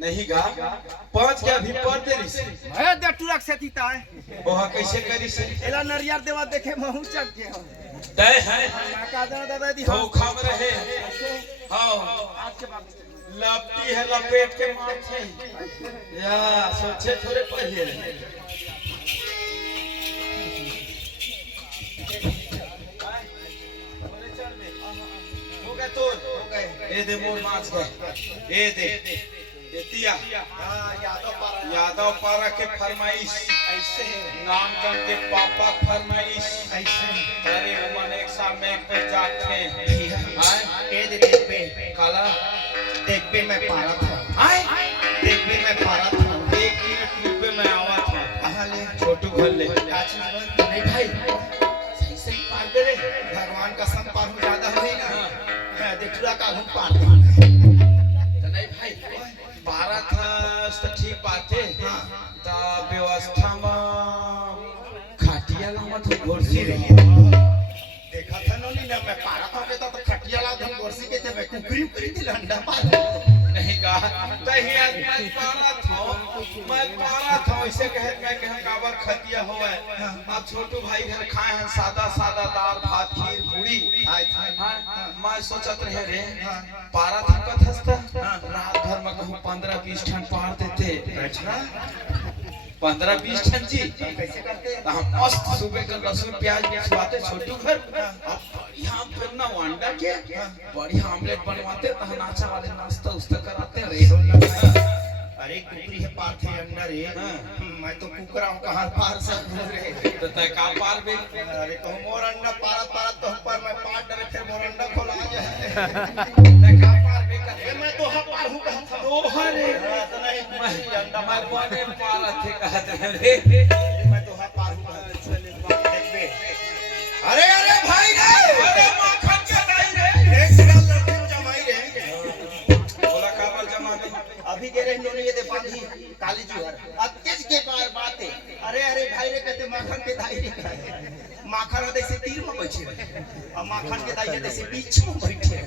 नहीं गा पांच के अभी पढ़ते रही है दे टुरक से तीता है ओहा कैसे करी से एला नरियर देवा देखे महू चक के हम दे है का दादा दी धोखा में रहे हां आज के बाद लपटी है लपेट के माथे या सोचे थोड़े पढ़िए हो गए तो ए दे मोर माछ गए ए दे देतिया यादव पारा के फरमाइश ऐसे नाम करके पापा फरमाइश ऐसे अरे उमन एक साल में एक पे जाते आए ए दे देख पे काला देख पे मैं पारा था आए देख पे मैं पारा था 1 मिनट पे मैं आवा था कहां ले छोटू घर ले नहीं भाई सही सही पार दे रे भगवान का संग पार हो ज्यादा होई ना मैं देखला का हम पार दे तो नहीं भाई पारा था तो ठीक बात है ता व्यवस्था में खाटिया ला मत घोरसी रही देखा था नो नहीं ना मैं पारा था के तो खटिया ला धम गोरसी के ते मैं कुकरी उकरी थी लंडा पार नहीं का तही आज मैं पारा था ऐसे कहे मैं कहां काबर खतिया होवे अब छोटू भाई घर खाए हैं सादा सादा दाल भात खीर पूरी मैं सोचत रहे रे पारा था कथस्ता रात भर में कहूं 15-20 ठन पार देते अच्छा 15-20 ठन जी कैसे करते हम मस्त सुबह का लहसुन प्याज खिलाते छोटू घर अब यहाँ फिर ना अंडा के बढ़िया ऑमलेट बनवाते तो नाचा वाले नाश्ता उस्ता कराते रे अरे कुकरी है पार थे अंडा रे मैं तो कुकरा हूं कहां पार से रे तो तय का पार भी अरे कहूं मोर अंडा पारा पारा तो पर मैं पार डरे फिर मोर अंडा खोला जाए तय का पार भी कर मैं तो हा पार हूं कहां था ओ हरे तो नहीं मैं अंडा मैं बने पार थे कहते रे मैं तो हा पार हूं अरे अरे भाई रे अरे माखन के दाई रे एक साल लड़की जमाई रे बोला काबर जमा में अभी गे रहे नोनी ये दे बांधी काली जुहर अत्तेज के बार बातें अरे अरे भाई रे कहते माखन के दाई रे माखन जैसे तीर में बैठे अब माखन के दाई जैसे बीच में बैठे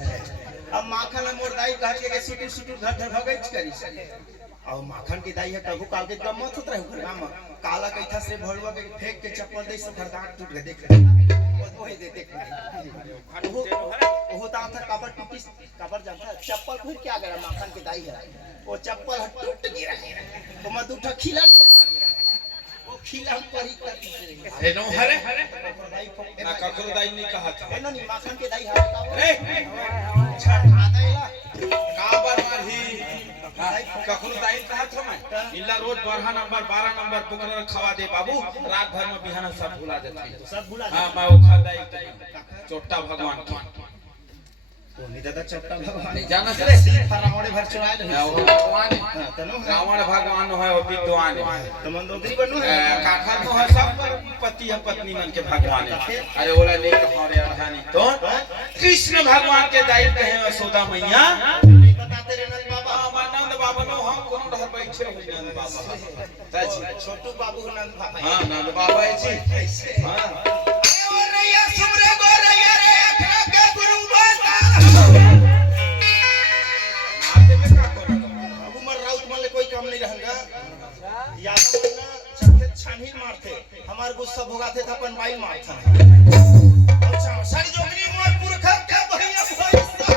अब माखन मोर दाई कह के सुटू सुटू धर धर भगैच करी और माखन के दाई है कबू काल के गम्मत होत रहे घर में काला कैथा से भड़वा के फेंक के चप्पल दे से भरदाट टूट गए देख ओए दे देख वो ता था कबर टूटी कबर जानता चप्पल फिर क्या गया माखन के दाई है वो चप्पल टूट गिरा तो मैं दूठा खिला ठोका गिरा वो खिला पर ही कर अरे नो हरे ना ना ककरो दाई नहीं कहा था एनो नहीं माखन के दाई है रे छठ आदेला काबर मारही ककरो दाई कहा था मैं इल्ला रोज 12 नंबर 12 नंबर पुकरा खवा दे बाबू रात भर में बिहाना सब भुला जाते सब भुला हां मैं वो खा दाई चोट्टा भगवान की कोनी दादा चट्टा भगवान जाना से फरावड़े भर चुराए रहे भगवान हां तनो रावण भगवान है और विद्वान है तो मंदोदरी बनो है काखर तो है सब पति है पत्नी मन के भगवान है। अरे ओला ले हमारे अरहानी तो कृष्ण भगवान के दायित्व है यशोदा मैया बताते रे नंद बाबा नंद बाबा नो हम कोनो डर बैठे हो नंद बाबा ताजी छोटू बाबू नंद बाबा हां नंद बाबा है जी हां और रैया सुमरे गो रैया रे अखरा के गुरु बता मारते में का करो अब उमर राउत माले कोई काम नहीं रहंगा यादव ना चरते छानी मारते हमार गुस्सा भोगाते था अपन भाई मारता अच्छा सारी जोगनी मोर पुरखा के भैया भैसा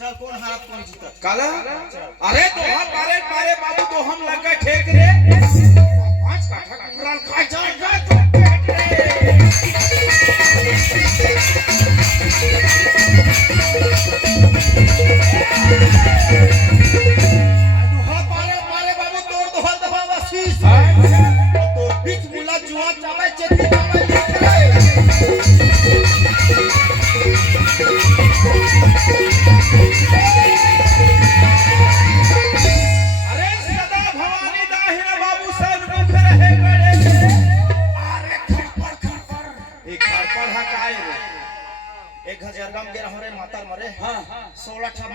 चल कौन हारत कौन जीता काला अरे तो हम पारे पारे बाबू तो हम लगा ठेक रे 5 काठा कुरान खा जाएगा तो पेट रे दुहा पारे पारे बाबू तोड़ दोहल दबा वसीस तो बीच मुला जुआ चावे चेती चावे लिख रे अरे सदा भवानी दाहिना बाबू सन मुख रहे गड़े अरे खड़पड़ एक खड़पड़ हकाए रे 1000 गम के रहरे मातर मरे हां 16 ठा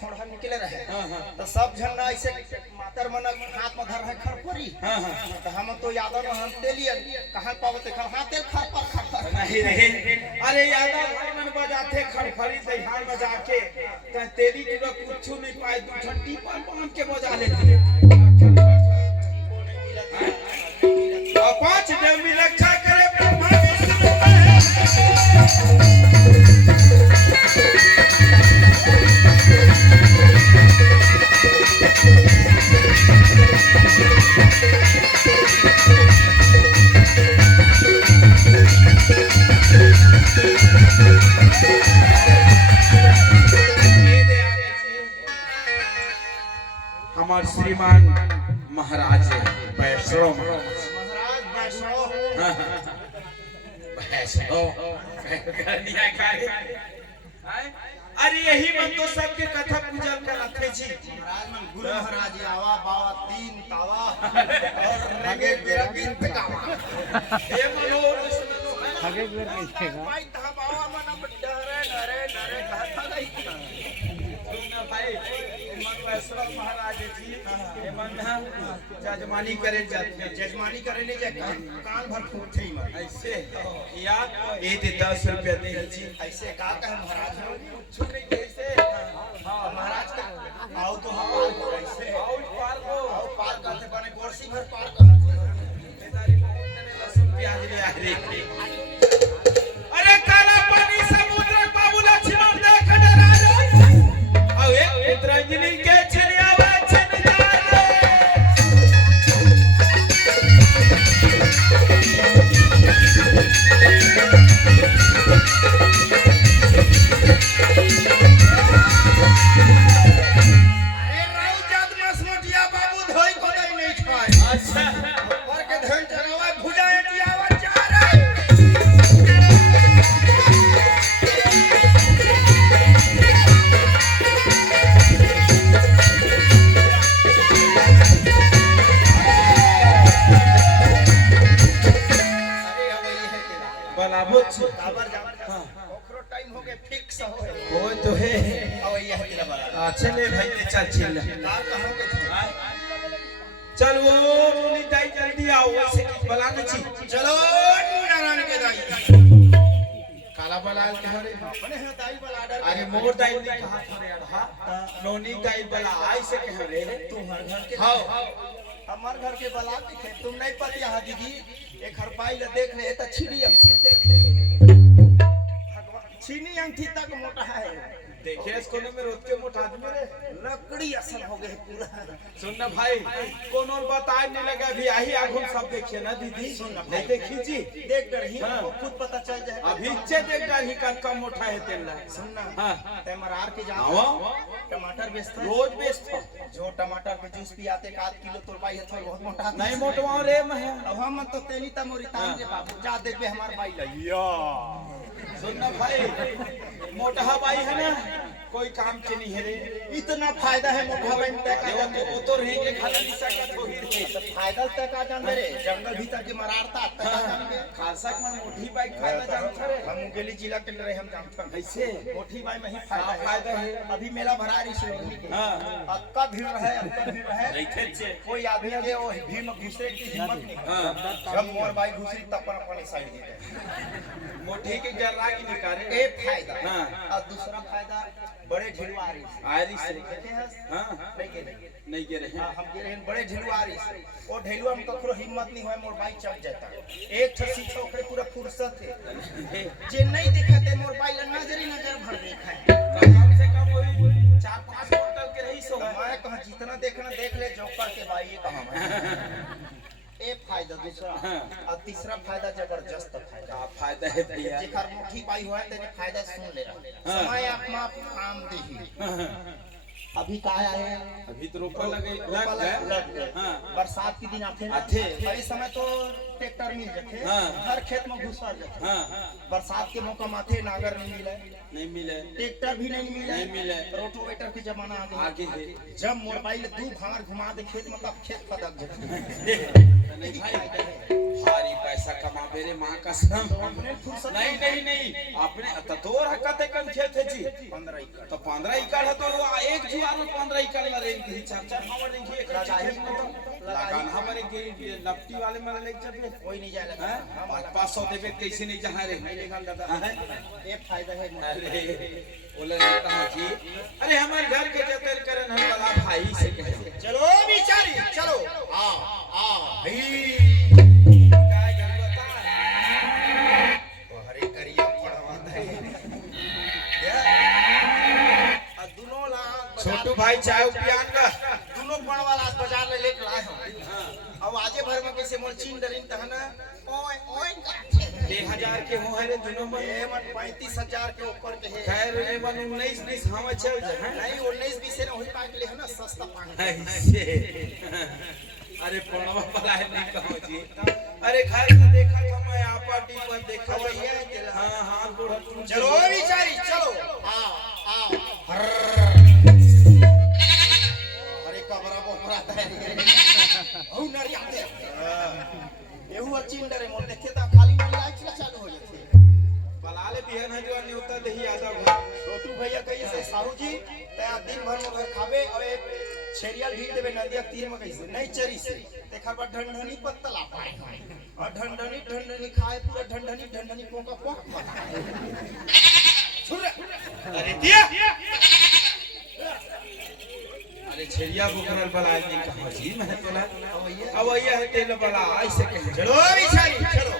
खोड़ा निकले रहे हां हां तो सब झंडा ऐसे मातर मन हाथ में धर रहे खड़पड़ी हां हां तो हम तो यादव हम तेलियन कहां पावते हाथे खड़पड़ नहीं नहीं अरे यादव भाई मन बजाते खड़खड़ी दहिहान में जाके त तेरी जुड़ा कुछ नहीं पाए दू ठंडी पर बांध के बजा लेते और 5 देवी रक्षा करे ब्रह्मा विष्णु महेश हमारे श्रीमान महाराज वैष्णव महाराज वैष्णव अरे यही मन तो सबके कथा पूजन कराते जी महाराज मन गुरु महाराज आवा बावा 3 तावा और रगे मेरा बिन तकावा हे मनोहर आगे फिर कैसे का भाई ता बावा मन डरे डरे डरे कहता नहीं भाई मन वैष्णव महाराज जी ये मन जजमानी करे जाते जजमानी करे ले जाए कान भर फूटते ही मर ऐसे या ये दे 10 रुपया दे जी ऐसे का कहे महाराज छुट्टी कैसे हां महाराज का आओ तो हम ऐसे आओ पार को आओ पार करते बने गोरसी भर पार करते लहसुन प्याज ले आ रे अरे काला पानी समुद्र बाबू लक्ष्मण देख डराज आओ एक पुत्रंजलि के छिनियावा छिन जाए अरे राव जात मसमटिया बाबू धोई को नहीं खाए अच्छा पर के धन चरावा भुजाए दियावा जा रे अरे अब ये है तेरा बलाबो काबर जा ओकरो टाइम हो गए फिक्स हो वो तो है अब ये है तेरा बड़ा अच्छे ले भाई ने चल चिल्ला का कहो के चल वो रोनी दाई जल्दी आओ ऐसे कुछ बलाना ची चलो नारायण के दाई काला बलाल कह रे अपने है दाई वाला ऑर्डर अरे मोर दाई ने कहा था रे अढ़ा नोनी दाई बला आई से कह रे तू हर घर के हां हमार घर के बला दिखे तुम नहीं पति हां दीदी एक हर पाई ले देख रहे त छिड़ी अंगठी देख भगवान छीनी अंगठी तक मोटा है देखिए इसको ना मैं रोज के मोटा आदमी रे लकड़ी असल हो गए पूरा। सुन ना भाई कौन और बताए नहीं लगा अभी आई आगुन सब देखिए ना दीदी सुन ना नहीं देखी जी देख कर ही हाँ। हमको खुद पता चल जाए। अभी चे देख डर ही कम मोटा है तेल सुन ना हाँ ते मरार के जा आओ टमाटर बेचता है। रोज बेचता जो टमाटर के जूस पियाते का आध किलो तोड़वाई है थोड़ा बहुत मोटा नहीं मोटवा रे मैं अब हम तो तेली तमोरी तान रे बाबू जा दे पे हमार भाई लगी सुन ना भाई मोटा भाई है ना कोई काम के नहीं है रे इतना फायदा है मोटा भाई में का जान वो तो रहेंगे खाना नहीं सकत हो ही तो फायदा तक का जान रे जंगल भीतर के मरारता तक का जान गे खासा में मोटी बाइक फायदा जानता रे हम मुंगेली जिला के रहे हम जानते हैं ऐसे मोटी बाई में ही क्या फायदा है अभी मेला भरा रही सुन हां अक्का भीड़ रहे अक्का भीड़ रहे रहिते छे कोई आदमी के वो भीड़ में घुसरे की हिम्मत नहीं हां जब मोर बाई घुसरी तब अपन अपने साइड दे मोटी के जरा की निकाले ए फायदा हां और दूसरा फायदा बड़े ढिलवारी आयरी से देखे हैं हां नहीं के नहीं नहीं के रहे हम गे रहे बड़े ढिलवारी से और ढिलवा में कखरो हिम्मत नहीं होए मोर बाई चढ़ जाता एक ठसी छोकरे पूरा फुर्सत है जे नहीं दिखते मोर बाई ल नजर ही नजर भर देखा है कम से कम वही 4-5 क्विंटल के रही सो मैं कहा जितना देखना देख ले जोकर के बाई कहां एक फायदा दूसरा और तीसरा फायदा जबरदस्त फायदा क्या फायदा है भैया जेकर मुट्ठी पाई हुआ तेरे फायदा सुन ले रहा समय अपना काम देही अभी का आया है अभी तो रोपा लगे लग गए हां बरसात के दिन आते आते। इस समय तो ट्रैक्टर मिल जाते हाँ। हर खेत में घुसा जाते हां बरसात के मौका माथे नागर नहीं मिले नहीं मिले ट्रैक्टर भी नहीं मिले नहीं मिले। रोटोवेटर के जमाना आगे है जब मोबाइल दू भांगर घुमा दे खेत में तब खेत खदक जाते नहीं भाई भारी पैसा कमा मेरे मां कसम अपने फुर्सत नहीं नहीं नहीं अपने तो तोर हकते कम खेत है जी 15 एकड़ तो 15 एकड़ है तो वो एक जुआर में 15 एकड़ ला रेंज की चार हमर रेंज एक खेत में तो लगान हमारे के नपटी वाले में ले जब कोई नहीं जाएगा हैं 500 देबे कैसे नहीं जहां रे नहीं लेगा दादा एक फायदा है अरे बोले कहां जी अरे हमारे घर के जतन करन हम वाला भाई से कहे चलो बिचारी चलो आ भाई काय घर बता हरे करिया पड़वाता है आ दोनों ला छोटू भाई चाय पियान का दोनों बड़ वाला आज बाजार ले लेके आए हम अब आजे भर में कैसे मोल चीन डरिन तहना ओए ओए 1000 के हो है रे दोनों में ए मन 35000 के ऊपर के है खैर रे मन 19 20 हम चल जा नहीं 19 20 से वही पाक ले है ना सस्ता पानी ऐसे अरे पणवा वाला है नहीं कहो जी अरे घर से देखा था मैं आपा टी पर देखा था हां हां बूढ़ा तू चलो बिचारी चलो आ अरे कबरा बोमरा है औ नरी आते एहू चीन डरे मोल देखे त खाली नरी आई चला चालू हो जाते बलाले बिहन है जो नहीं होता दही आधा घर छोटू भैया कहिए से साहू जी तया दिन भर में खाबे और एक छेरियल ढील देबे नदिया तीर में कैसे नहीं चरी से देखा बा ढंढनी पत्तला पाए और ढंढनी खाए पूरा ढंढनी पोका पोक मत छुर अरे दिया अरे छेरिया बुकरल बलाए नहीं कहो जी मैं तोला अब ये है तेल बला ऐसे कहे चलो बिचारी चलो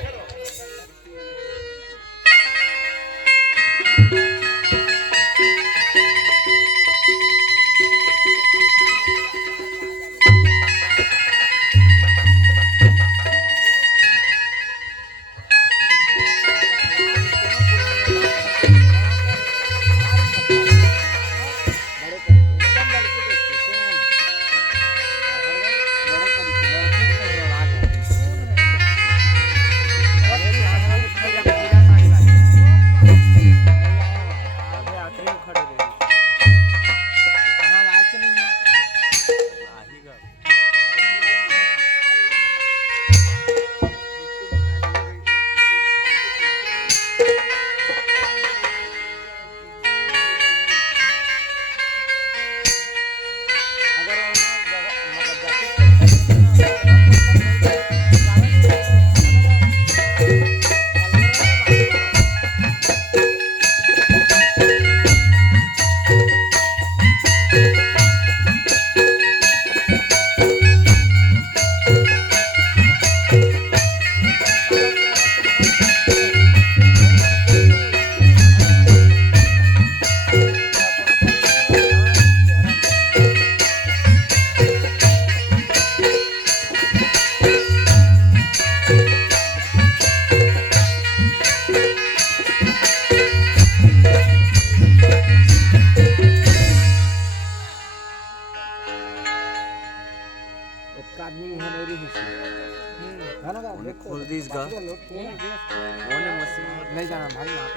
एक आदमी हनेरी हिस्सी है ना का खोल दी इसका ओने मशीन नहीं जाना भाई वहाँ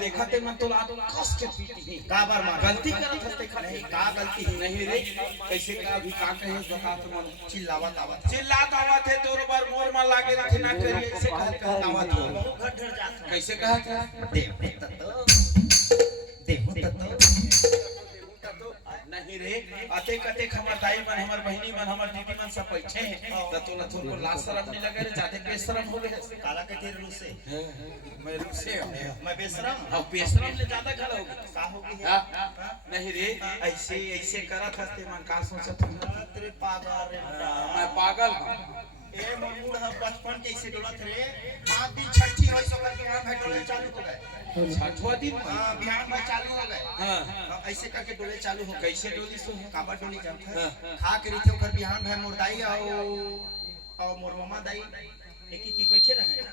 देखा ते मन तो कस के पीटी है का बार मार गलती करत हस्ते खा नहीं का गलती है नहीं रे कैसे का अभी का कहे बता तो मन चिल्लावत आवत चिल्लात आवत है तोर बार मोर में लागे रखे ना करिए ऐसे कहत आवत हो बहुत घट जात कैसे कहत है देखो तत नहीं रे अते कते हमर दाई मन हमर बहिनी मन हमर दीदी मन सब बैठे हैं त तो न थोको लाज शरम नहीं लगे रे जाते बेशरम हो गए काला के तेरे रूसे मैं रुसे मैं बेशरम अब बेशरम ले ज्यादा खड़ा हो गया का हो गई नहीं रे ऐसे ऐसे करत हस्ते मन का सोचत हूं तेरे पागल रे मैं पागल हूं ए ममूड़ हम बचपन कैसे डोलत रे 5 दिन छठी होई सो करके हम डोले चालू हो गए छठवा दिन हां बिहान में चालू हो गए हां ऐसे करके डोले चालू हो कैसे डोली सो काबा डोली जात है खा के रही थे ओकर बिहान भाई मोर दाई और मोर मामा दाई एक ही बैठे रहे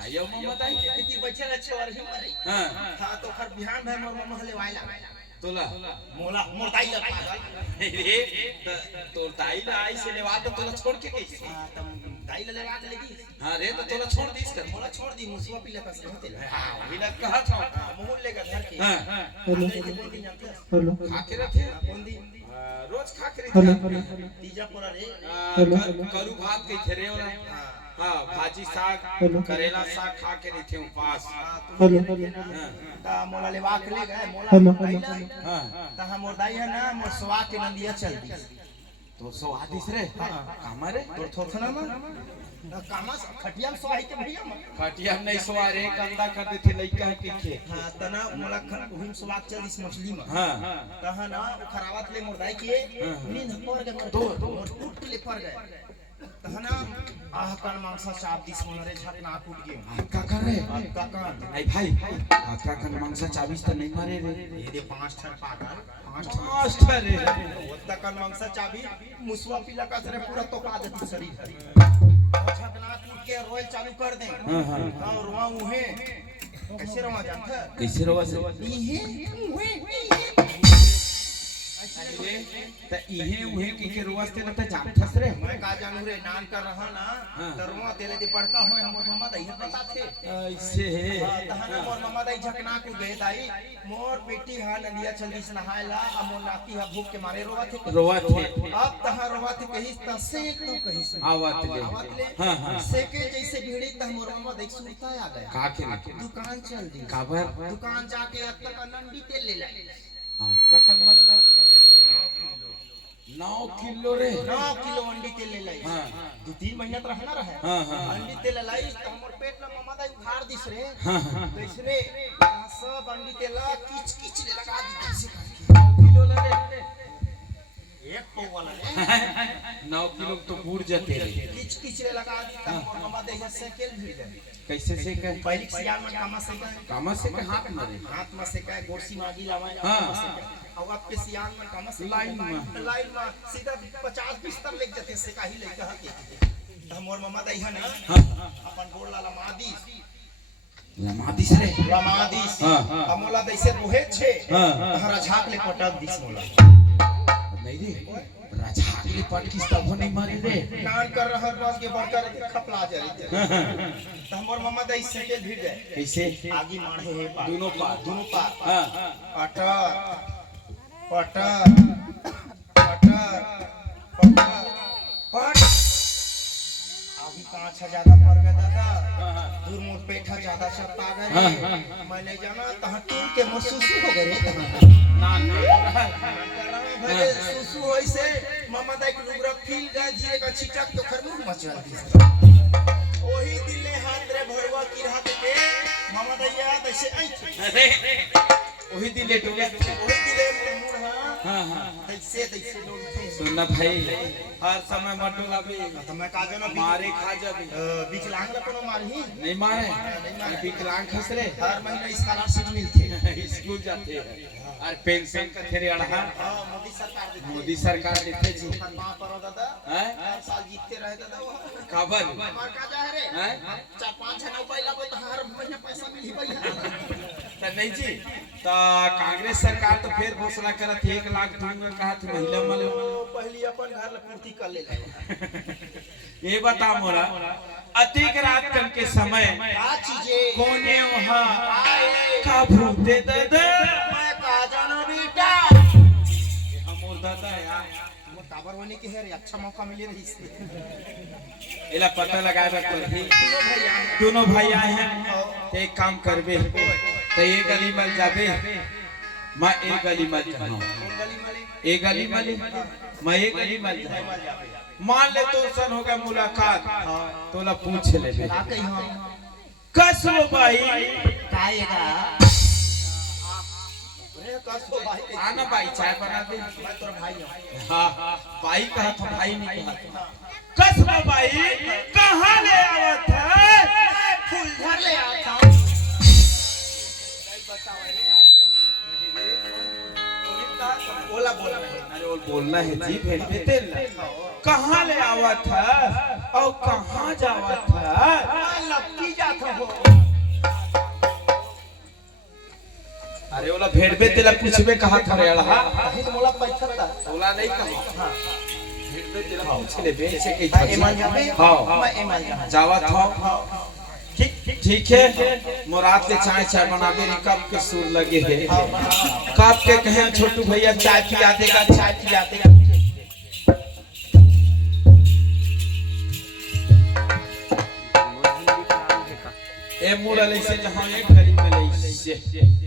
दाइयो मम्मा दाई किती बच्चे अच्छे और ही मरे हां था तो ओकर बिहान भाई मोर मामा हले वाइला तोला मोला मोर दाई ला पागल रे तो दाई ला आई से लेवा तो तोला छोड़ के कैसे हां तब दाई ला लगा लगी हां रे तो तोला छोड़ दीस कर मोला छोड़ दी मुसवा पीला का रहते हां वही ना कहा था मोहन लेगा घर के हां हेलो खा के रखे कौन दी रोज खा के हेलो रखे तीजा पर रे करू भात के घेरे वाला हां भाजी साग करेला साग खा के रखे उपास हेलो ता मोला लेवा के ले गए मोला हां ता हम मोर दाई है ना मोर सवा के नंदिया चल दी तो सो आदिस रे हमारे तोर थोथना में कामा खटिया में सोई के भैया में खटिया नहीं सोवारे कंदा कर देते लइका के खे हां तना मोला हुम सवा चल इस मछली में हां कहा ना खरावत ले मोर दाई के नींद पर गए तो मोर टूट ले पर गए कहना आह कान मांसा चाप दिस मोरे झट ना टूट गए का कर रे काका नहीं भाई का कर मांसा 24 तो नहीं मारे रे ये दे 5 थर पागल पांच ठरे ओत्ता का मांसा चाबी मुसवा पिला का सरे पूरा तो का देती शरीर झगना कूद के रोल चालू कर दे हां रोवा मुहे कैसे रोवा जानता कैसे रोवा से इहे मुहे त इहे उहे के रोवास्ते न त जानथस रे मैं का जानू रे नान कर रहा ना तरुआ तेले दे बड़का होय हमर मामा दई पता थे ऐसे तहना मोर मामा दई झकना को गए दाई मोर बेटी हा नदिया चलदी से नहायला आ मोर नाती हा भूख के मारे रोवा थे अब तहां रोवा थे कहिस त से तो कहिस आवत ले हां हां से के जैसे भीड़ी त मोर मामा दई सुनता आ गया का के दुकान चल दी काबर दुकान जाके अब तक नंदी तेल ले ला ककन मतलब 9 किलो रे 9 किलो अंडी तेल ले लाई हां 2-3 महीना त रहना रहे हां अंडी तेल लाई त हमर पेट ला मामा दाई उखाड़ दिस रे हां कैसरे सब अंडी तेल किच किच ले लगा दी से किलो ले एक पौ वाला ले 9 किलो तो बूढ़ जाते रे किच किच ले लगा दी त हमर मामा दाई साइकिल भी दे कैसे से के पहली सियान में कामा से के हाथ में रे हाथ में से का गोरसी मागी लावा और आपके सियान में कामा से लाइन में सीधा 50 बिस्तर लेके जाते से काही लेके हके हमर मामा दाई है ना अपन गोड़ लाला मादी लमादिस रे लमादिस हमोला दैसे बोहे छे तहरा झाक ले पटक दिस मोला नहीं रे राजा के पट किस तब नहीं मारे रे नान कर रहा बस के बड़का रे खपला जा रही त हमर मामा दाई साइकिल भिड़ जाए कैसे आगे मारे है दोनों पार हां पटर अभी 5 ज्यादा पड़ गया दादा दूर मोट पेठा ज्यादा चपता गए मैं ले जाना तहां टूर के महसूस हो गए रे भले सुसु होई से मामा दाई के लुगरा फील गए जिए का छिटक तो खरमुह मचल दी ओही दिले हाथ रे भड़वा की रात के मामा दाई याद ऐसे आई वही दिले टोले ओही दिले मुड़ हां हां ऐसे डोलते सुनना भाई हर समय मटोला भी तो मैं का जाना मारे खा जाबे विकलांग ला कोनो मारही नहीं मारे विकलांग खस रे हर महीने स्कॉलरशिप मिलते स्कूल जाते और पेंशन का थेरे अड़हा मोदी सरकार देते जी मां पर दादा हैं हर साल जीतते रहे दादा वो खबर मार का जा रे हैं 4-5 जन पहला वो तो हर महीने पैसा मिली भैया त नहीं जी त कांग्रेस सरकार तो फिर घोषणा करत 1 लाख दूंगा कहा थी महिला मल पहली अपन घर ला पूर्ति कर ले ये बता मोरा अतिक रात कन के समय का चीजें कोने वहां का भूते दे मैं का जानो बेटा हमर दादा यार वो टावर होने के है रे अच्छा मौका मिले रही से एला पता लगाए पर ही दोनों भाई आए हैं तो एक काम करबे तो ये गली में जाबे मैं एक गली में जाऊं एक गली में मैं एक गली में जाऊं मान ले तो सन होगा मुलाकात तो ला पूछ लेबे का कही हम कसो भाई काएगा रे कसो भाई आना भाई चाय बना दे मैं तोर भाई हूं हां भाई कहा था भाई नहीं कहा कसो भाई कहां ले आवत है फूल घर ले आता बोला बोला अरे वो बोलना है जी भेड़ पे तेल कहां ले आवत है और कहां जावत है लपकी जाता हो अरे ओला भेड़ पे तेला पूछबे कहा था रे अड़हा कहीं तो मोला पैसा था ओला नहीं कहा भेड़ पे तेला पूछ लेबे ऐसे के एमल जाबे हां मैं एमल जा जावत हो ठीक है मुराद के चाय बनाबे रे कब के सुर लगे है कब के कहे छोटू भैया चाय पिया देगा ए मुरल से जहां एक गली में लई से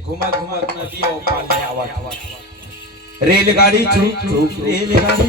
घुमा नदी और पार में आवत रेलगाड़ी चुप चुप रेलगाड़ी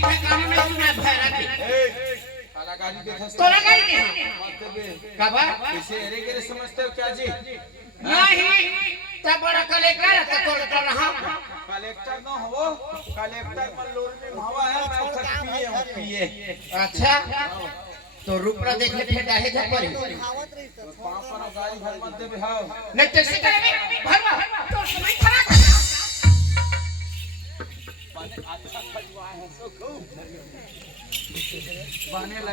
पीछे कानून नहीं सुना भैरा के काला गाड़ी देखा तोरा गाड़ी के का बा इसे एरे के समझते हो क्या जी नहीं तब बड़ा कलेक्टर है तो रहा कलेक्टर न हो कलेक्टर में लोन में भावा है मैं उसका पिए अच्छा तो रुपरा देखले फिर डाहे जा पर पांच पर गाड़ी भर मत देबे हां नहीं कैसे करेंगे भरवा तो समय खराब अच्छा खजवा है सो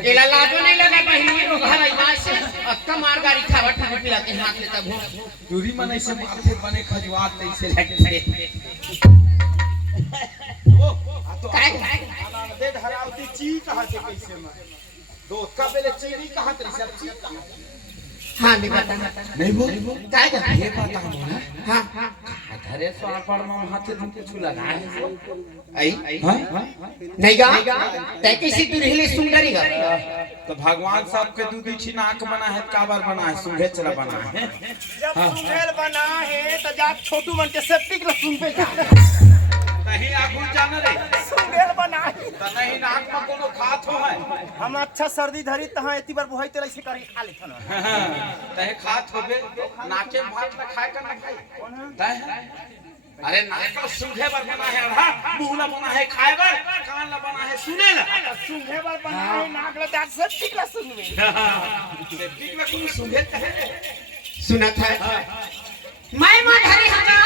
एला लाजो नहीं लगा बहिनी रो घर आइमा से अक्का मार गाड़ी खावा ठाकुर पिला के हाथ लेता घूम चूरी मने से माथे बने खजवात तैसे लगे वो तो काय दे धरावती ची कहां से कैसे में दो का बेले चीरी कहां तरी सब ची हां नहीं पता नहीं वो काय का ये पता हम ना हां हां धरे सो पर में हाथे तुमके छुला ना है आई हां नहीं गा तै कैसी तू रहले सुंदरी गा तो भगवान साहब के दूधी छी नाक बना है काबर बना है सुंघे चला बना है जब सुंघेल बना है तो जा छोटू मन के सेप्टिक ल सुंघे जा नहीं आगु जान रे सुंघेल बना है त नहीं नाक में कोनो खात हो है हम अच्छा सर्दी धरी तहां एती बार बोहई तेल से करी खा लेथन तहे खात होबे नाके में भात न खाए का न खाए तहे अरे नाक को सूंघे बर बना है हां मुंह ला बना है खाए बर कान ला बना है सुने ला सूंघे बर बना है नाक ला दांत से टिक ला सुनवे से टिक ला कोनो सूंघे कहे सुनत है मैं मां धरी हमरा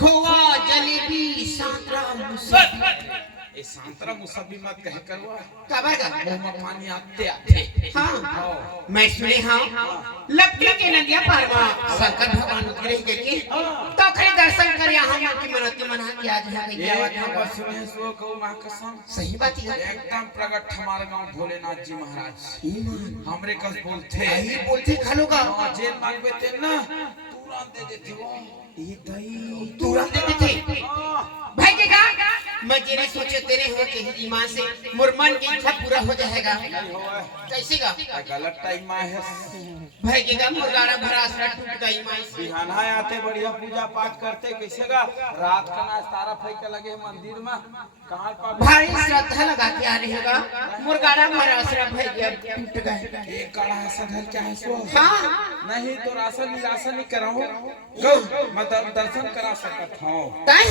खोवा जलेबी सांतरा मुसब्बी ए सांतरा मुसब्बी मत कहे करवा कबर का मुंह में पानी आते आते हां मैं सुने हां लपटी के नदिया पारवा शंकर भगवान उतरे के तो खरे दर्शन करिया हम की मनती मना के आज है ये हम बस सुने सो को मां कसम सही बात है एकदम प्रगट हमारे गांव भोलेनाथ जी महाराज हमरे कस बोलते यही बोलते खालूगा जेल मांगबे ते ना तुरंत दे देते वो ये दई तुरंत दे देते भाई के का मैं जेने सोचे तेरे हो के ईमान से मुरमन की इच्छा पूरा हो जाएगा कैसे का गलत टाइम में है भाई के का मुरगाड़ा भरा आसरा टूट गई ईमान से बिहाना आते बढ़िया पूजा पाठ करते कैसे का रात का नाच तारा फई के लगे मंदिर में कहां पर भाई श्रद्धा लगा के आ रही होगा मुरगाड़ा भरा आसरा भाई के टूट गए एक काड़ा ऐसा घर क्या है सो हां नहीं तो राशन निराशन नहीं कराऊं गो मैं दर्शन करा सकत हूं ताई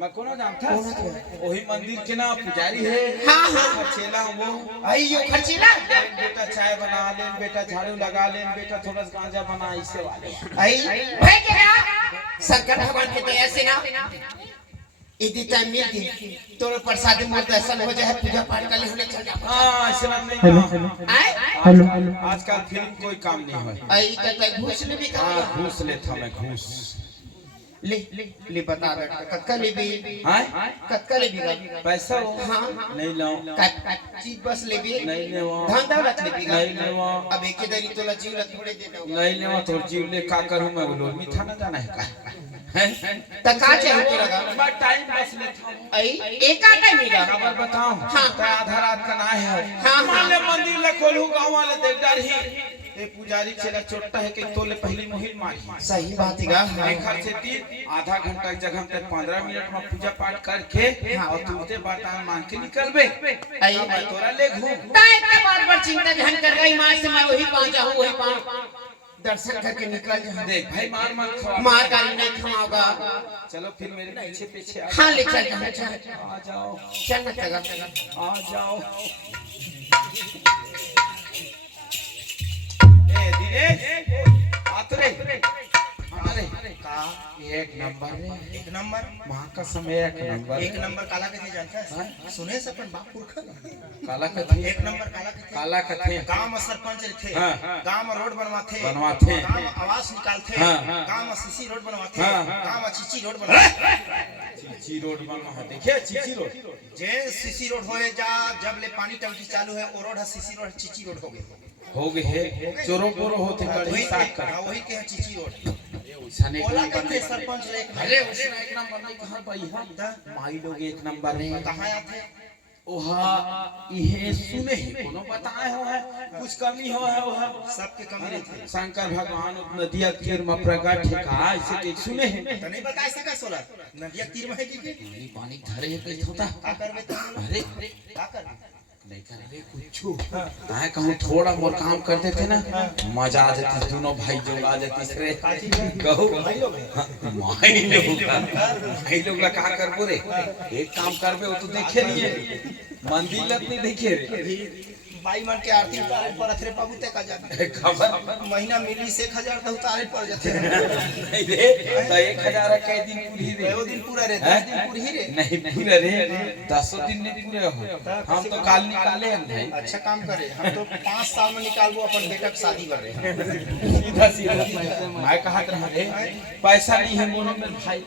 मैं कोनो जानता वही मंदिर के ना पुजारी है हां हां खर्चेला वो अइयो खर्चीला बेटा चाय बना ले बेटा झाड़ू लगा ले बेटा थोड़ा गांजा बना इससे वाले आई भाई के का शंकर भगवान की दया से ना इदी टाइम मिल गई तोरे प्रसादी मोर दर्शन हो जाए पूजा पाठ कर ले होने चल जा हां ऐसा नहीं आए हेलो आजकल फिल्म कोई काम नहीं है आई त घूस ले भी हां घूस लेता मैं घूस ले ले बता बेटा कक्का ले भी हां कक्का ले भी पैसा हां नहीं लो चीज बस ले भी नहीं लेवा धन दौलत ले भी नहीं लेवा अब एक दरी तोला जीव ल थोड़े दे दो नहीं लेवा तो जीव ले का करूं मैं बोलो मीठा ना जाना है का हैं त का चाहिए तोरा का मैं टाइम बस लेता हूं आई एक आ टाइम मिला खबर बताऊं हां तो आधा रात का ना है हां मान ले मंदिर ले खोलू गांव वाले देख डर ही ए पुजारी चला चोट्टा है कि तोले पहली मोहिल मारी सही बात है गा एक घर से तीन आधा घंटा की जगह तक 15 मिनट में पूजा पाठ करके और तुरते बाटा मांग के निकलबे आई मैं तोरा ले घूम ताई इतना बार चिंता जहन कर गई मां से मैं वही पहुंचा हूं वही पाऊं दर्शन करके निकल जा देख भाई मार मत खवा मार गाली नहीं खाऊंगा चलो फिर मेरे पीछे पीछे आ हां ले चल जाओ चल न तगा आ जाओ ए दिनेश आतरे हमारे का एक नंबर मां का समय एक नंबर काला के जानता है सुने से अपन बाप पुरखा काला कथे एक नंबर काला कथे गांव में सरपंच थे गांव में रोड बनवाथे बनवाथे गांव में आवास निकालथे गांव में सीसी रोड बनवाथे गांव में चीची रोड चीची रोड बनवा देखिए चीची रोड जे सीसी रोड होए जा जब ले पानी टंकी चालू है ओ रोड है सीसी रोड चीची रोड हो गए है चोरो पोरो होते कड़ी साफ कर वही के चीची रोड ओसाने बोला कहते सरपंच एक अरे उसने एक नंबर नहीं कहां भाई हां माई लोग एक नंबर है कहां आते ओहा इहे सुने ही कोनो बताए हो है कुछ कमी हो है ओहा सबके कमी रहते शंकर भगवान नदिया तीर में प्रकट है का ऐसे के सुने है तो नहीं बता सका सोला नदिया तीर में है कि पानी पानी धरे है कैसे होता का करबे तो अरे का करबे नहीं करे कुछ मैं कहूँ थोड़ा मोर काम कर देते ना मजा आ जाती दोनों भाई जो आ जाती सरे कहूँ माई लोग ला का करबो रे एक काम करबे वो तो देखे नहीं है मंदिर लत नहीं देखे रे बाई मन के आरती उतारे पर अथरे बाबू ते का जाते खबर महीना मिली से 1000 तो उतारे पर जाते नहीं रे तो 1000 के दिन पूरी रे वो दिन पूरा रे 10 दिन पूरी रे नहीं पूरा रे 10 दिन नहीं पूरे हो हम तो काल निकाल ले हम भाई अच्छा काम करे हम तो 5 साल में निकालबो अपन बेटा की शादी कर रहे सीधा सीधा मैं कहा था रे पैसा नहीं है मोनो में भाई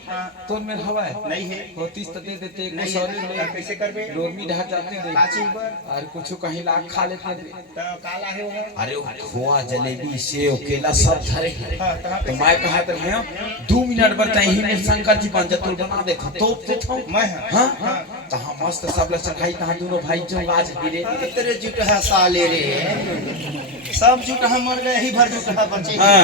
तो में हवा है नहीं है होतीस तो दे देते नहीं सॉरी है कैसे करबे रोमी ढा जाते रे काची पर और कुछ कहीं लाख खा लेते तो काला है वो अरे वो खोआ जलेबी सेव केला सब धरे तो मैं कहा था भैया 2 मिनट बताई ही में शंकर जी बन जतुल बना दे तोप दे था मैं हां तहां मस्त सब ल चखाई तहां दोनों भाई जो आज गिरे तेरे जुट है साले रे सब जुट है मर गए ही भर जुट है बच्चे हां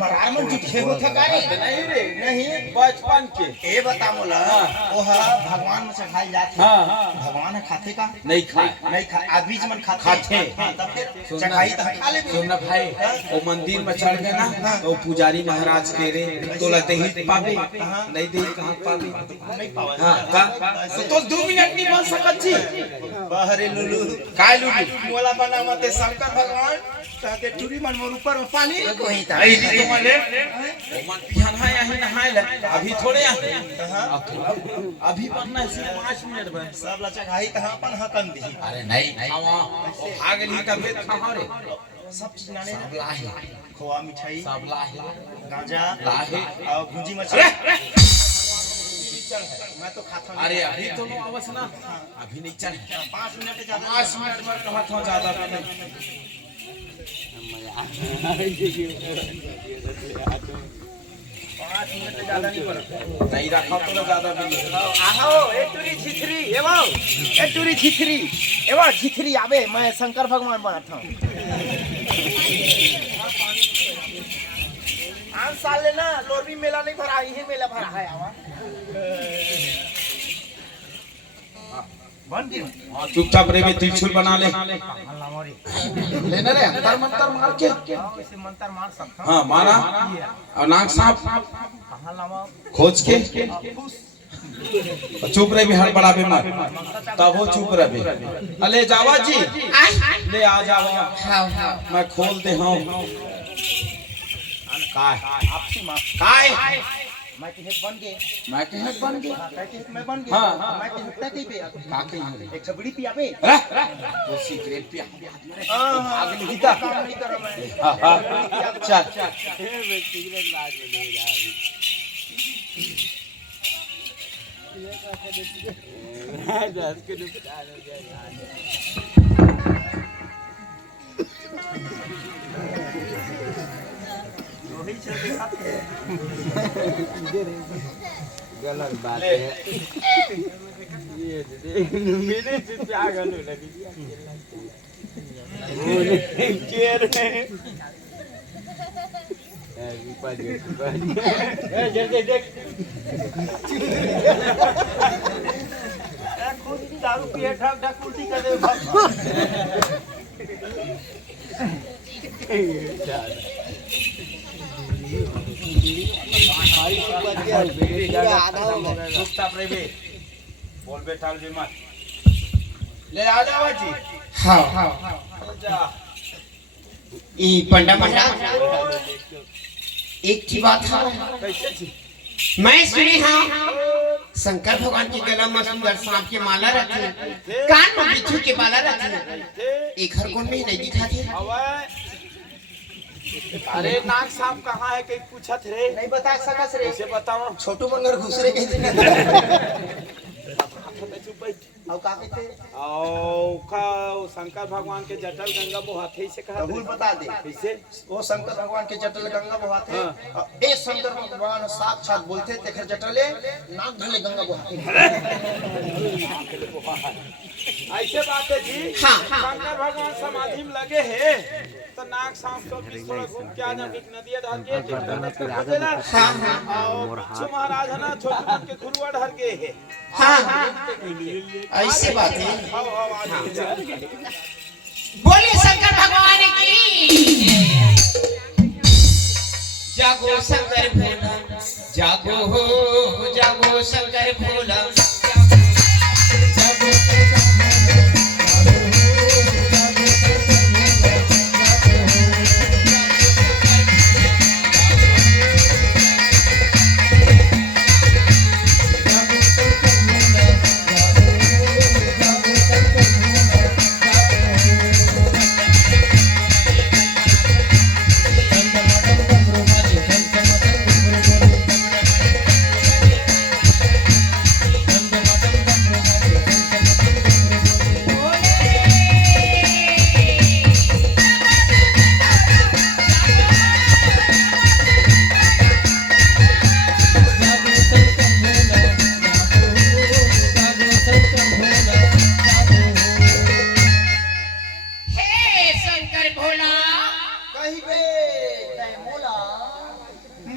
मरार मन जुट है वो थकारे नहीं रे नहीं बचपन के ए बता मोला ओहा भगवान में चढ़ाई जाते हां भगवान है खाते का नहीं खाए नहीं खा आदमी मन खाते तब फिर चढ़ाई तो खा ले सुनना भाई वो मंदिर में चढ़ गए ना तो पुजारी महाराज के रे तो लगते ही पावे नहीं दे कहां पावे नहीं पावा हां तो 2 मिनट नहीं बन सकत छी बाहरे लुलू काय लुलू मोला बना मते शंकर भगवान ताके टूरी मन मोर ऊपर में पानी कोही ता आई जी तुम ले ओ मन पियान है यही नहाए ले अभी थोड़े अभी बनना है 5 मिनट में सब ला चढ़ाई त अपन हकन दी अरे नहीं खावा भाग ली तबीयत कहां रे सब चीज नाने सब लाहे खोआ मिठाई सब लाहे गांजा लाहे और भुंजी मछली मैं तो खाता नहीं अरे अभी तो नो अवश्य ना अभी नहीं चल 5 मिनट ज्यादा 5 मिनट में कहा था ज्यादा पे नहीं 5 मिनट ज्यादा नहीं पड़ा नहीं रखा तो ज्यादा भी नहीं आहो ए टूरी छिथरी एवो ए टूरी छिथरी एवो छिथरी आवे मैं शंकर भगवान बनाता हूं आन साल ले ना लोरबी मेला नहीं भरा यही मेला भरा है आवा बन गई हां चुपचाप रे में त्रिशूल बना ले लेना रे अंतर मंतर मार के कैसे मंत्र मार सकता हां मारा और नाग सांप कहां लावा खोज के चुप रहे भी हड़बड़ाबे मत तब वो चुप रहे अले जावा जी ले आ जावा मैं खोल दे हूं काय आपसी माफ काय मैं के बन गए मैं के हेड बन गया मैं बन गया हां मैं के हत्या कहीं पे का के हैं एक छबड़ी पियाबे तो सिगरेट पिया आगे नहीं था काम नहीं करो मैं चल गलत बात है ये मेरे से क्या गलत लगी जल्दी देख खुद दारू पिए ढक ढक उल्टी कर दे चुपचाप रहे बे बोल बेटा भी मत ले आ जावा जी हां हां जा ई पंडा पंडा एक की बात है कैसे छी मैं सुनी हाँ शंकर भगवान के गला में सुंदर सांप के माला रखी कान में बिच्छू के माला रखी एक हर कोण में नहीं दिखा थे अरे नाग सांप कहाँ है कहीं पूछत रे नहीं बता सकस रे कैसे बताओ छोटू मंगर घुसरे कहते औ का कहते शंकर भगवान के जटल गंगा बहाते से कहा भूल बता दे कैसे वो शंकर भगवान के जटल गंगा बहाते ए शंकर भगवान साक्षात बोलते तेखर जटले नाक धले गंगा बहाते ऐसे बात है जी। हाँ। शंकर भगवान समाधि में लगे हैं तो नाग सांस तो बीच थोड़ा घूम के आ जाए नदिया धर के हाँ और पिछू महाराज है ना छोटे मन के गुरुआ ढर गए हैं। हाँ ऐसी बात है। बोले शंकर भगवान की जागो शंकर भोला जागो हो जागो शंकर भोला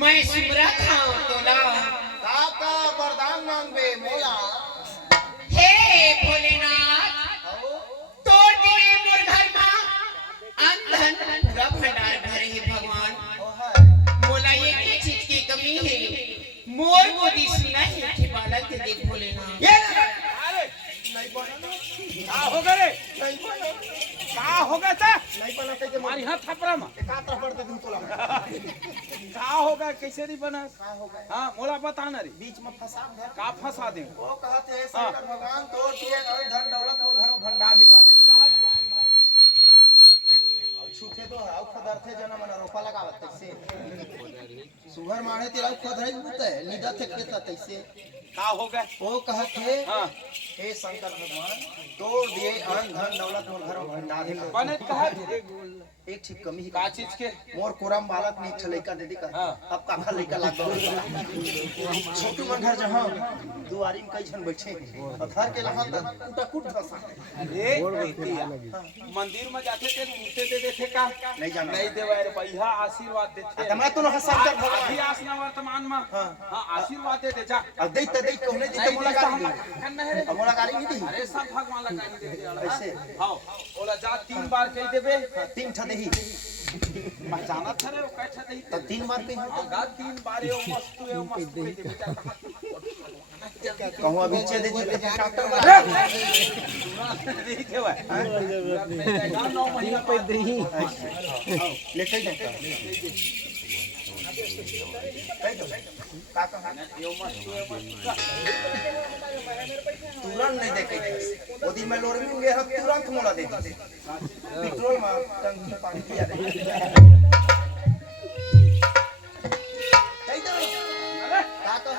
मैं सुमरत हूँ तोला काका वरदान मांगबे मोला हे भोलेनाथ तोड़ दिए मोर घर में अंधन पूरा भंडार भरे है भगवान मोला ये की चीज की कमी है मोर गोदी सुना है कि बालक के देख भोलेनाथ ये नहीं बना का होगा रे का होगा ता नहीं बना के हमारी हाथ थपरा में का तरफ पड़ते तुम तोला का होगा कैसे नहीं बना का होगा हां मोला बता ना रे बीच में फंसा घर का फंसा दे वो कहते हैं शंकर भगवान तो दिए और धन दौलत मोर घरों भंडार है छूटे तो आउ खदर थे जना मन रोपा लगावत तैसे सुगर मारे तेरा खदर ही बुते निदा थे खेत तैसे का होगा वो कहते हां हे शंकर भगवान तोड़ दिए अन्न धन दौलत मोर घरों भंडार है बने कहा एक ठीक कमी का चीज के मोर कोरम बालक में एक लड़का दे दी का अब काका लड़का लाग छोटू मन घर जहां दुआरी में कई जन बैठे और घर के लहां तक टूटा कुट धसा अरे मंदिर में जाते थे मूर्ति दे देते का नहीं जाना नहीं देवा रे भैया आशीर्वाद देते तमा तो न शंकर भगवान अभी आसना वर्तमान में हां आशीर्वाद दे दे जा अब देख कहने दी तो मुलाकात नहीं करना है अब मुलाकात नहीं दी अरे सब भगवान लगा दे ऐसे हां बोला जा 3 बार कह देबे तीन ठा देही मैं जाना था रे कै ठा देही तब 3 बार कही गा 3 बार यो मस्त कह देबे कहूं अभी चे दे जी डॉक्टर नहीं थे भाई 9 महीना पे दही लेके जाओ काका यो मस्त तुरंत नहीं देखे ओदी में लोर में गए तुरंत मोला दे पेट्रोल में टंकी पानी पिया दे काका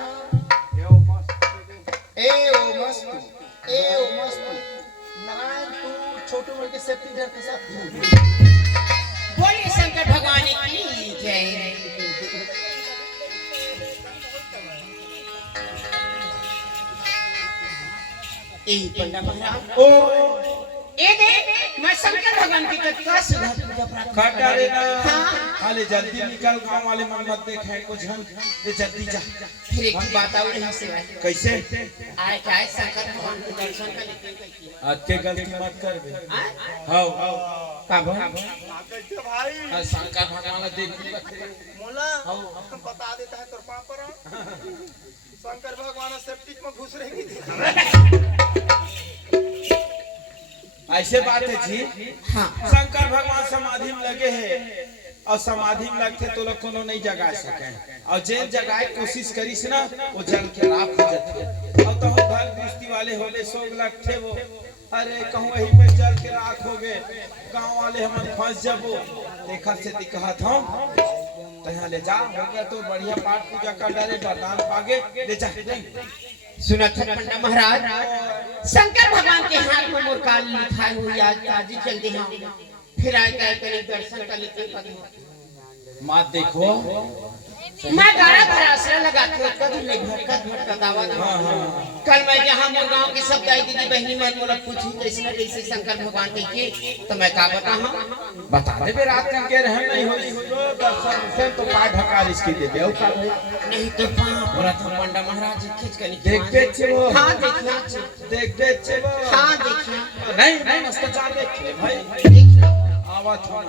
यो मस्त ए ओ मस्त नारायण तू छोटू मन के सेफ्टी डर के साथ बोले शंकर भगवान की जय ए पंडा महाराज ओ ए दे मैं शंकर भगवान की कथा सुधा पूजा प्राप्त काटा रे ना हाँ। खाली जल्दी निकल गांव वाले मन मत देखे कुछ हम ले जल्दी जा फिर एक बात और रही से कैसे आए क्या है शंकर भगवान के दर्शन कर लेते हैं आज के गलती मत कर बे हाँ? हां का भाई भाई शंकर भगवान देख मोला बता देता है तोर पापा शंकर भगवान सेफ्टी में घुस रही ऐसे बात है जी हाँ शंकर भगवान समाधि में लगे हैं और समाधि में लगते तो लोग कोनो नहीं जगा सके और जेल जगाए कोशिश करिस ना वो जल के राख हो जाते और तो घर बस्ती वाले होले सोग लगते वो अरे कहूं वही पे जल के राख हो गए गांव वाले हम फंस जबो देखा से दिखत हम तो यहाँ ले जा हो गया तो बढ़िया पाठ पूजा कर डाले वरदान पागे ले जा सुना था पंडा महाराज शंकर भगवान के हाथ में मोर काल लिखाई हुई आज जल्दी हम फिर आए गए कहीं दर्शन कर लेते मात देखो मैं गाड़ा पर आसरा लगा के कभी नहीं भटका दावा कल मैं जहां मोर गांव के सब दाई दीदी बहनी मन मोला पूछी कैसे कैसे शंकर भगवान के तो मैं का बता दे बे रात के रहन नहीं होई तो दर्शन से तो का ढकार इसकी दे बेउ का भाई नहीं तो बाप रे तो पंडा महाराज खींच के देखते छे वो हां देखिए देखते छे वो हां देखिए नहीं मस्त चार देख ले भाई देखिए आवाज छोड़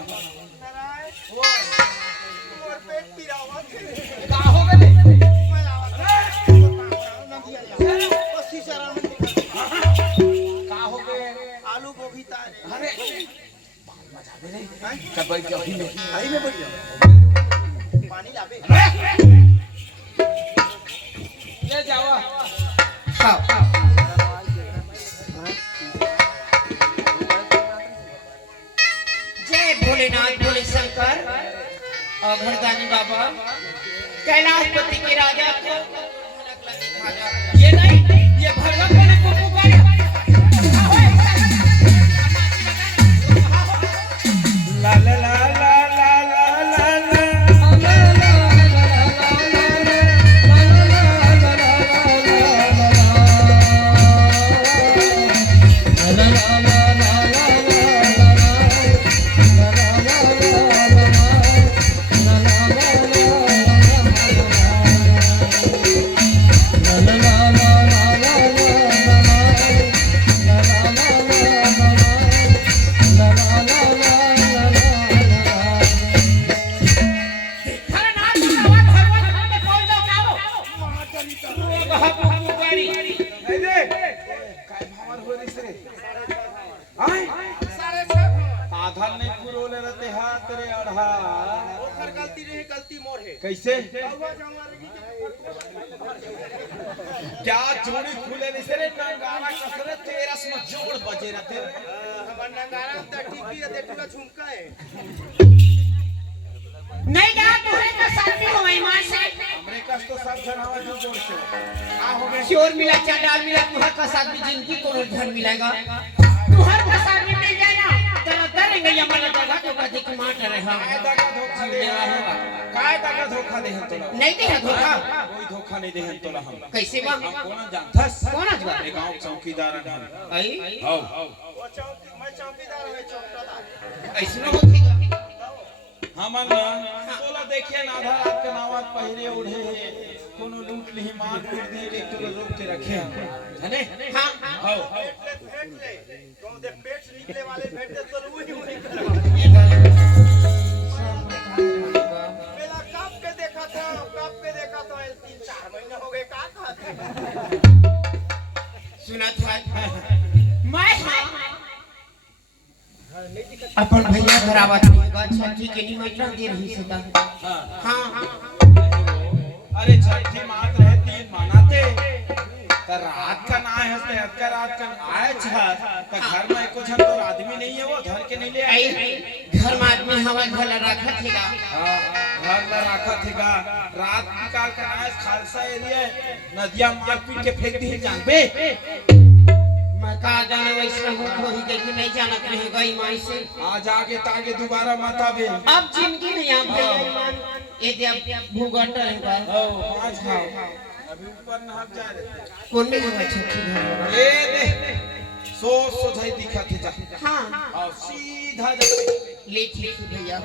और पेट पिरावा का हो गए पसी शरण का हो गए आलू गोभी तारे अरे मजा दे नहीं कब बैठ जाओ ही में आई में बैठ जाओ पानी लाबे ले जाओ हां जय भोलेनाथ भोले शंकर और घरदानी बाबा कैलाशपति के राजा को ये नहीं ये भगवान ने को पुकारा ला ला ला ला ला ला आधा नहीं पुरोले रहते हाथ रे अढ़ा ओकर गलती नहीं गलती मोर है कैसे कौवा जमारे क्या जोड़ी खुले नहीं से रे नंगारा कसरे 13 में जोड़ बजे रहते हमर नगारा त टीपी देखला झुमका है नहीं जा तोरे का शादी हो ईमान से हमरे कस तो सब जनावा जो जोड़ से आ हो गए चोर मिला चंडाल मिला तुहर का साथ भी जिंदगी को घर मिलेगा तुहर का साथ भी मिल जाए ना तेरा करेंगे या मन जगह तो कदी की मार रहे हम काय दागा धोखा दे काय दागा धोखा दे हम तोला नहीं दे धोखा कोई धोखा नहीं दे हम तोला हम कैसे बा हम कोना जानथस कौन आज बा गांव चौकीदार हम आई हां वो चौकी मैं चौकीदार है चौकीदार ऐसे न होखेगा हमन तोला देखिए ना आधा रात के नावत पहरे उड़े कोनो लूट ली मार पीट दी एक तो रोक के रखे जाने हां हां फेंट ले तुम दे पेट निकले वाले फेंट दे तो वही वही मेरा कब के देखा था 3-4 महीने हो गए का कहते सुना था मैं अपन भैया घरावा छठी के निमंत्रण दे रही सीता हां अरे छठी मात रहती मनाते त रात का ना है से का रात का आए छ त घर में एको छन तो आदमी नहीं है वो घर के नहीं ले आई घर में आदमी हवा भला रखत हैगा हां घर में रखत हैगा रात निकाल कर आए खालसा एरिया नदिया मार पीट के फेंक दी जानबे मैं का जाने वैसे हो ही के नहीं जानत रहेगा ईमान से आज आगे तागे दोबारा मत आवे अब जिंदगी में आप भैया ईमान ये जब भूगट रहेगा ओ पांच खाओ अभी ऊपर ना हट जा रहे कौन में होगा छठी घर ये दे सोझाई दिखत है जा हां और सीधा जा ले ठीक भैया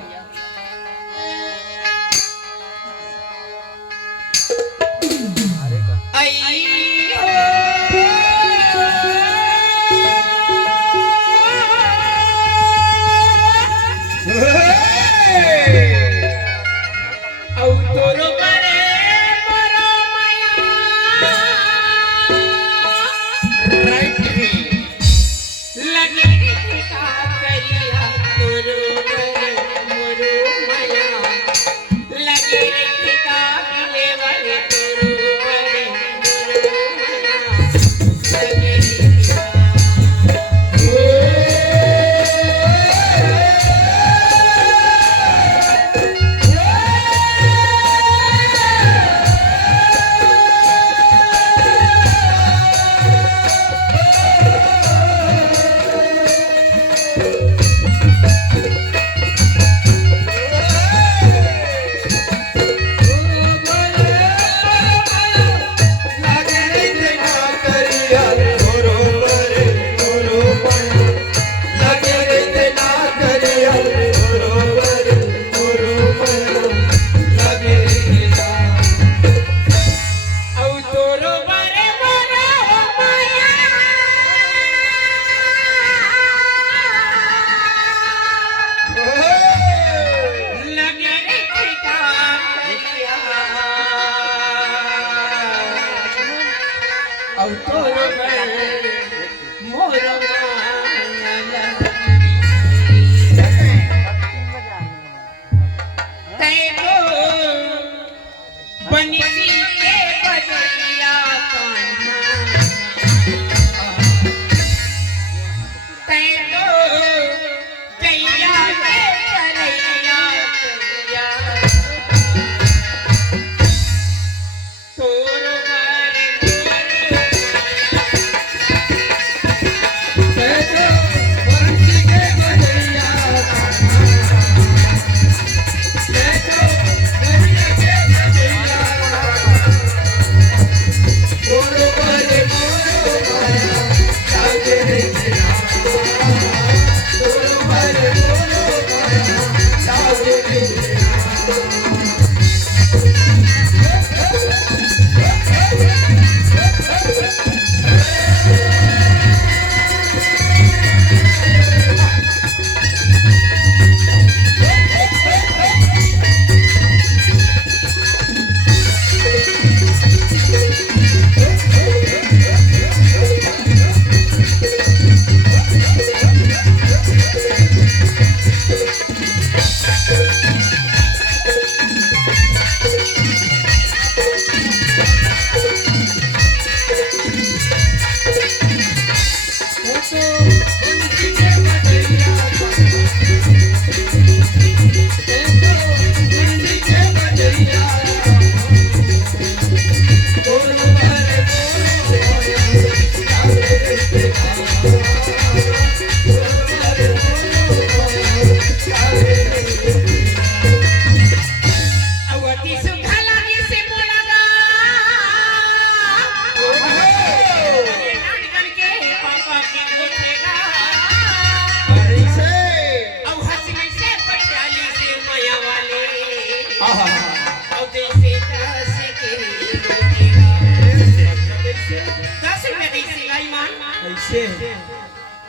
कैसे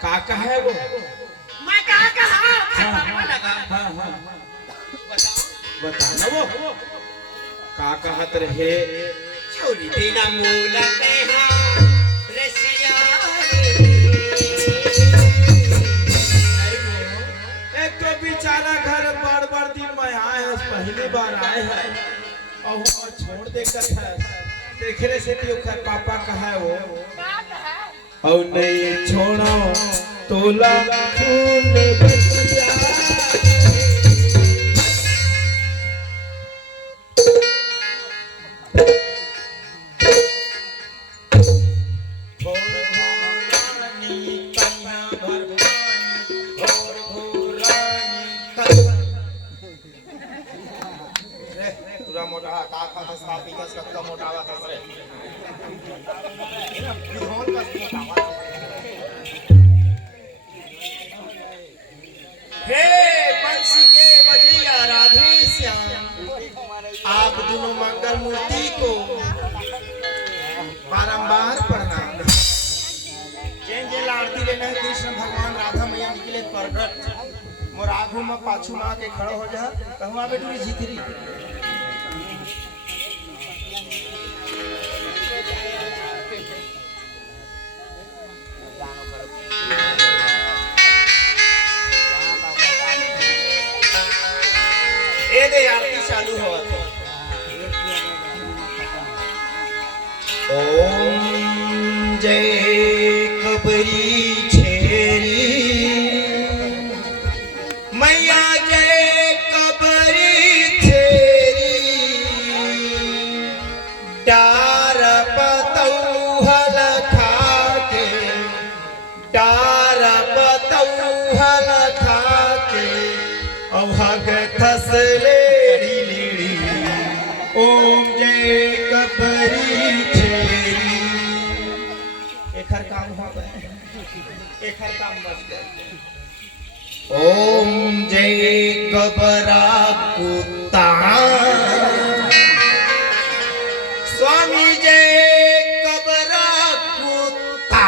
काका है वो? मैं कहा खतरनाक लगा। हाँ हाँ बताओ बता ना वो का कहत रहे। छोड़ी देना मूलते हाँ रसिया एक तो बेचारा घर बार दिन में आए हैं, पहली बार आए हैं और वो छोड़ देकर है देखने से कि ओकर पापा कहा वो और नहीं छोड़ो तोला फूल बचिया। आप दोनों मंगल मूर्ति को बारंबार प्रणाम। जे आरती लेना है कृष्ण भगवान राधा मैया निकले प्रगट मोर आगू में पाछू में आके खड़ो हो जा कहवा बेटू झिथरी। ए दे आरती चालू हो। ओम जय कबरी छेरी मैया जय कबरी छेरी डार पतौहल खाके डार पतौहल खाके अवहग खसलेड़ी लीड़ी। ओम जय कबरी छेरी। एखर काम हो गए, एखर काम बच गए। ओम जय कबरा कुत्ता स्वामी जय कबरा कुत्ता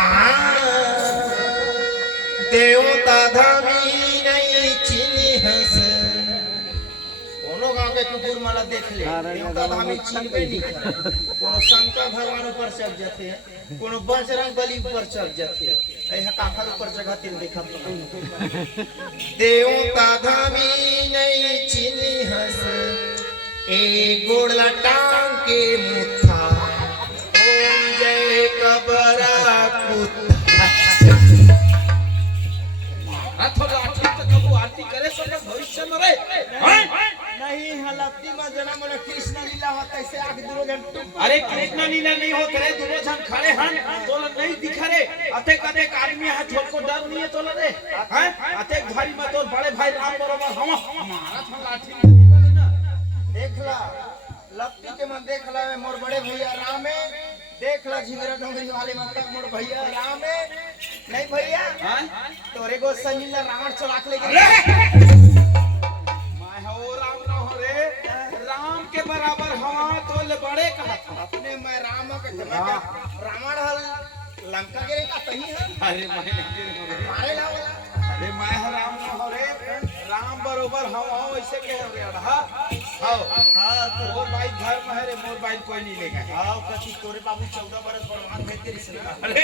देवता धामी नहीं चिन्ह हंस। के कुकुर माला देख ले देवता धामी चिन्हबे नहीं करे। कोनो शंकर भगवान ऊपर चढ़ जाते कोनो बजरंग बली ऊपर चढ़ जाते एहा काखर ऊपर जगह तीन देखत देवता धामी नहीं चिन्ह हंस ए गोड़ला टांग के मुठा। ओम जय कबरा कुत्ता। रातो लाठी तो कबू आरती करे सब भविष्य में रे नहीं हलती में जन्म में कृष्ण लीला होता ऐसे आग दोनों जन टूट। अरे कृष्ण लीला नहीं होते रे दोनों जन खड़े हैं तो नहीं दिख रे अते कते आदमी है छोड़ को डर नहीं है तो रे हैं अते भारी में तो बड़े भाई राम बरोबर हम हमारा तो लाठी ना देख ला लपटी के मन देख ला मोर बड़े भैया राम है देख ला झिंगरा डोंगरी वाले मतलब मोर भैया राम है नहीं भैया तोरे को सनीला रावण चला के लेके मैं हो राम न हो रे राम के बराबर हवा तो ले बड़े कहा अपने मैं राम के रावण हल लंका के का सही है। अरे मैं नहीं मारे ला वाला अरे मैं राम न हो रे राम बरोबर हवा ऐसे कह रे हां हां तो मोर भाई घर में है रे मोर भाई कोई नहीं लेगा। हां कथि तोरे बाबू 14 बरस बर्बाद है तेरी से। अरे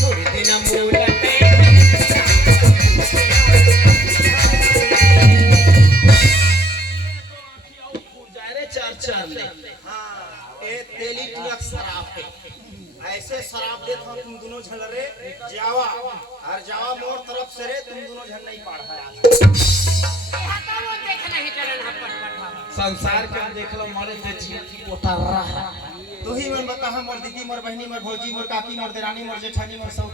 छोड़ी देना मूलते चार ले हां ए तेली टुक शराब पे ऐसे शराब देत हो तुम दोनों झल रे जावा और जावा मोर तरफ से रे तुम दोनों झल नहीं पाड़ है आज वो देखना ही चलन हपट संसार के देख लो मारे जे छी उतार रहा तू ही मन बता हम मोर दीदी मोर बहनी मोर भौजी मोर काकी मोर देरानी मोर जेठानी मोर सब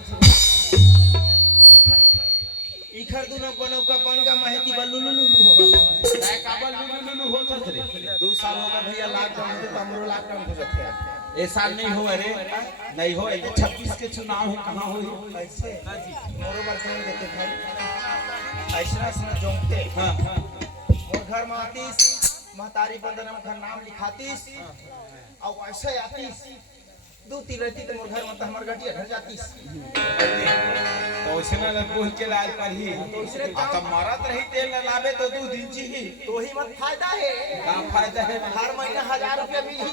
इखर दोनों बनो का बन का महती बल्लू लुलू हो काय काबल लुलु होत रे 2 साल हो गए भैया लॉकडाउन में तो हमरो लॉकडाउन हो जाते हैं। ए साल नहीं हो रे नहीं हो 26 के चुनाव है कहां हो ऐसे मोरो बर्तन देते भाई ऐसा से जोंगते हां मोर घर में आतीस महतारी बंदना में नाम लिखातीस और ऐसे आतीस 2-3 रहती तो मोर घर में तो हमार गटिया ढर जातीस। तो उसने न कोई के लाल पर ही तो मरत रही तेल न लावे तो 2 दिन जी ही तो ही मत फायदा है। का फायदा है हर महीना 1000 रुपया मिली।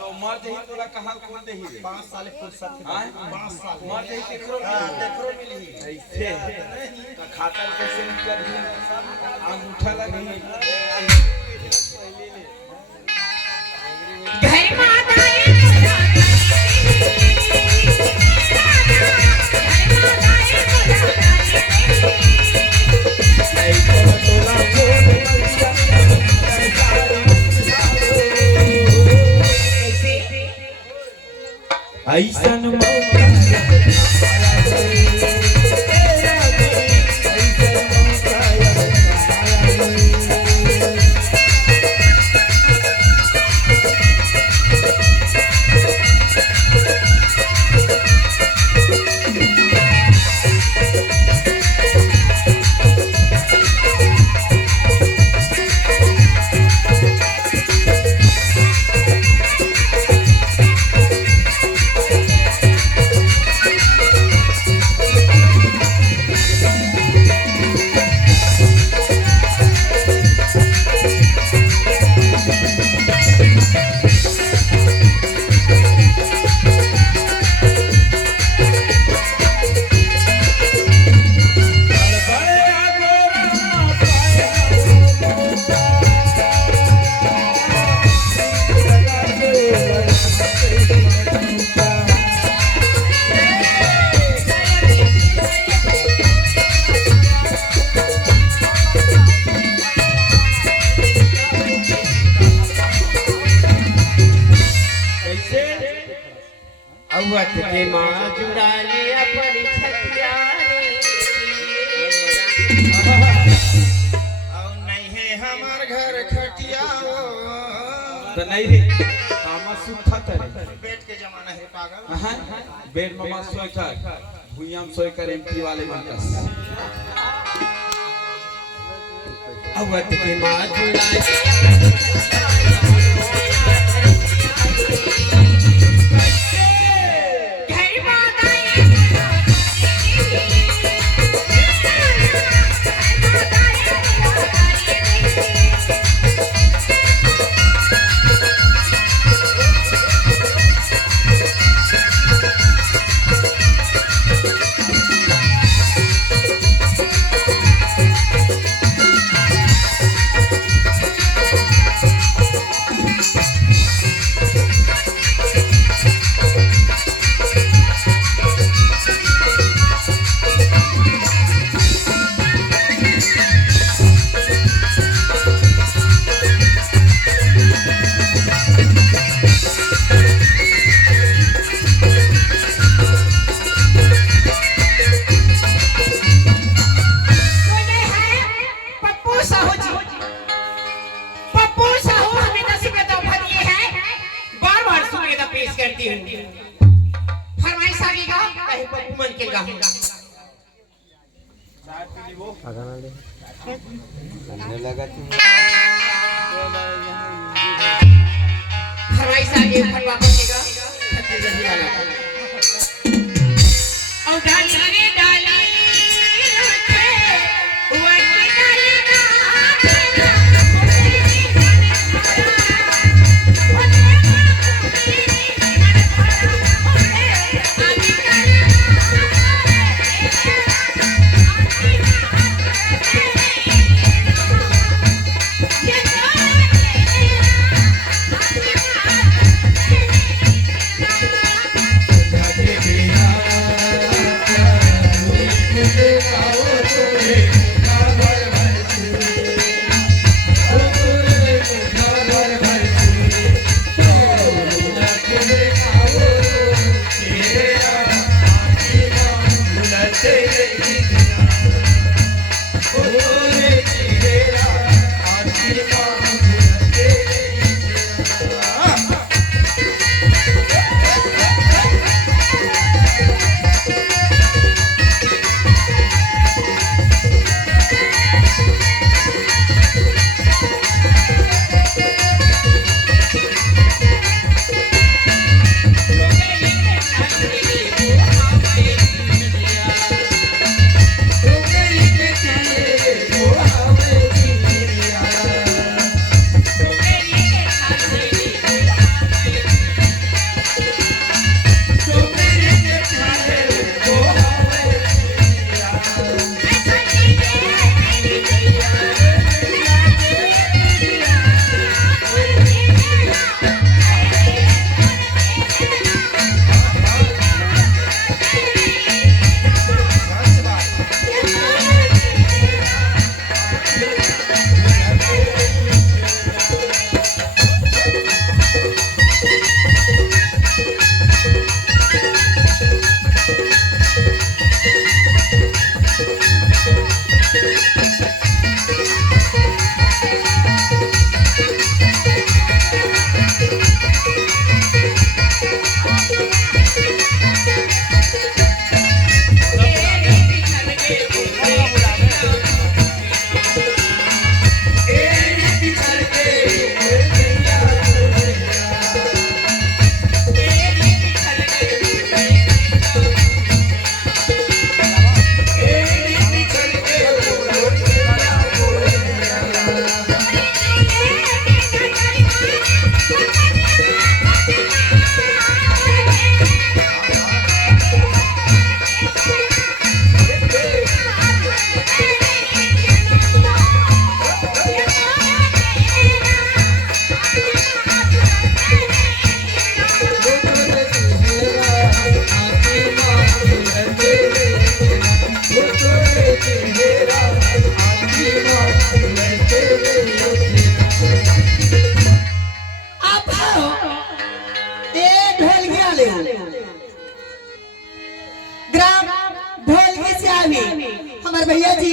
तो मर जही तोला कहां खोल दे ही 5 साल फुर्सत हां 5 साल मर जही तेकरो देखरो मिली ऐसे तो खाता कैसे निकल अंगूठा लगी घर माता ऐसन अवत के माँ जुड़ा ले अपनी छतिया और नहीं है हमार घर खटिया तो नहीं रे कामा सुखा तरे बेड के जमाना है पागल। हां बेड में मत सोए कर भुइयां में सोए कर एमपी वाले बनकस अवत के माँ जुड़ा ले करती हूँ फरमाइश आगेगा कहीं पर घूमन के गाऊंगा आगाना ले ने लगा तू फरमाइश आगे फरवा बनेगा छत्तीसगढ़ी वाला और डाली रे डाली ग्राम ढोलकी से आवी हमारे भैया जी